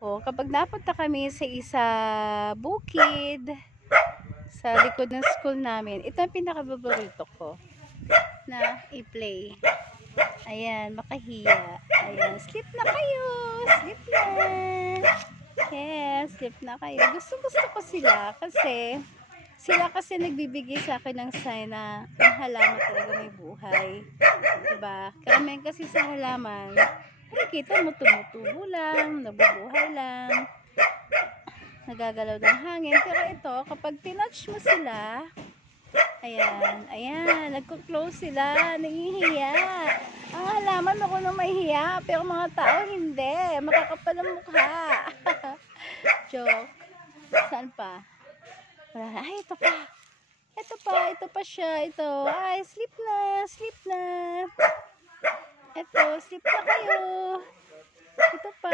O, kapag napunta kami sa isa bukid, sa likod ng school namin, ito ang pinakapaborito ko na i-play. Ayan, makahiya. Ayan, sleep na kayo! Sleep na! Yes, sleep na kayo. Gusto ko sila kasi nagbibigay sa akin ng sign na ang halaman talaga may buhay. Diba? Karamihan kasi sa halaman, nakikita mo tumutubo lang, nabubuhay lang, nagagalaw ng hangin. Pero ito, kapag tinouch mo sila, ayan, nagko-close sila, nahihiya. Ang halaman ako nang mahihiya, pero mga tao hindi. Makakapal ang mukha. Joke. Saan pa? Wala. Ay, ito pa. Ito pa siya. Ito. Ay, sleep na. Sleep na. Ito, sleep na kayo. Ito pa.